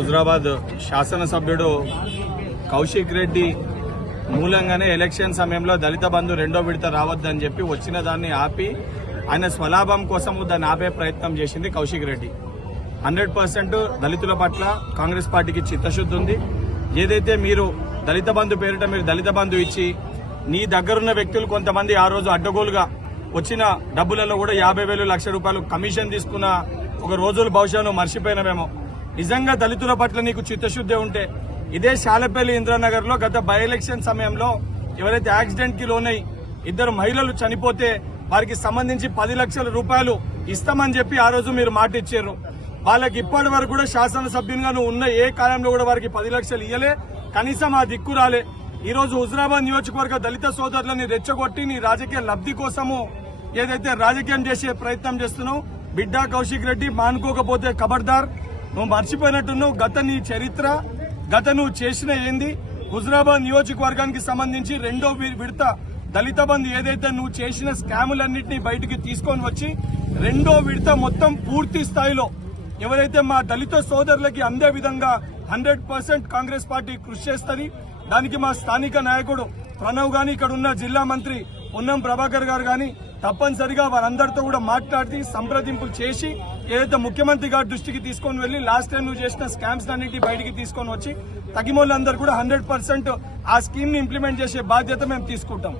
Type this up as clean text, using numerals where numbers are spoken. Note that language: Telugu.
హుజరాబాద్ శాసనసభ్యుడు కౌశిక్ రెడ్డి మూలంగానే ఎలక్షన్ సమయంలో దళిత బంధు రెండో విడత రావద్దని చెప్పి వచ్చిన దాన్ని ఆపి ఆయన స్వలాభం కోసం దాన్ని ఆపే ప్రయత్నం చేసింది కౌశిక్ రెడ్డి. 100% దళితుల పట్ల కాంగ్రెస్ పార్టీకి చిత్తశుద్ధి ఉంది. ఏదైతే మీరు దళిత బంధు పేరిట మీరు దళిత బంధు ఇచ్చి నీ దగ్గరున్న వ్యక్తులు కొంతమంది ఆ రోజు అడ్డగోలుగా వచ్చిన డబ్బులలో కూడా 50,000 లక్ష రూపాయలు కమిషన్ తీసుకున్న ఒక రోజులు బహుశా నువ్వు మర్చిపోయినవేమో. నిజంగా దళితుల పట్ల నీకు చిత్తశుద్ధి ఉంటే ఇదే శాలపల్లి ఇంద్రానగర్ లో గత బై ఎలక్షన్ సమయంలో ఎవరైతే యాక్సిడెంట్ కి లోనై 2 మహిళలు చనిపోతే వారికి సంబంధించి 10 లక్షల రూపాయలు ఇస్తామని చెప్పి ఆ రోజు మీరు మాట ఇచ్చారు. వాళ్ళకి ఇప్పటి వరకు కూడా శాసనసభ్యునిగా నువ్వు ఉన్న ఏ కాలంలో కూడా వారికి 10 లక్షలు ఇయ్యలే, కనీసం ఆ దిక్కు రాలే. ఈ రోజు హుజరాబాద్ నియోజకవర్గ దళిత సోదరులని రెచ్చగొట్టి నీ రాజకీయ లబ్ధి కోసము ఏదైతే రాజకీయం చేసే ప్రయత్నం చేస్తున్నావు, బిడ్డ కౌశిక్ రెడ్డి మానుకోకపోతే ఖబర్దార్. నువ్వు మర్చిపోయినట్టున్నావు గత నీ చరిత్ర, గత నువ్వు చేసిన ఏంది. హుజరాబాద్ నియోజకవర్గానికి సంబంధించి రెండో విడత దళిత బంధు ఏదైతే నువ్వు చేసిన స్కాములన్నింటినీ బయటికి తీసుకొని వచ్చి రెండో విడత మొత్తం పూర్తి స్థాయిలో ఎవరైతే మా దళిత సోదరులకి అందే విధంగా 100% కాంగ్రెస్ పార్టీ కృషి చేస్తుంది. దానికి మా స్థానిక నాయకుడు ప్రణవ్ గాని, ఇక్కడ ఉన్న జిల్లా మంత్రి పొన్నం ప్రభాకర్ గారు గాని తప్పనిసరిగా వారందరితో కూడా మాట్లాడి సంప్రదింపులు చేసి ఏదైతే ముఖ్యమంత్రి గారి దృష్టికి తీసుకొని వెళ్లి లాస్ట్ టైం నువ్వు చేసిన స్కామ్స్ అన్నింటినీ బయటికి తీసుకొని వచ్చి తగిమోళ్ళందరూ కూడా 100% ఆ స్కీమ్ ని ఇంప్లిమెంట్ చేసే బాధ్యత మేము తీసుకుంటాం.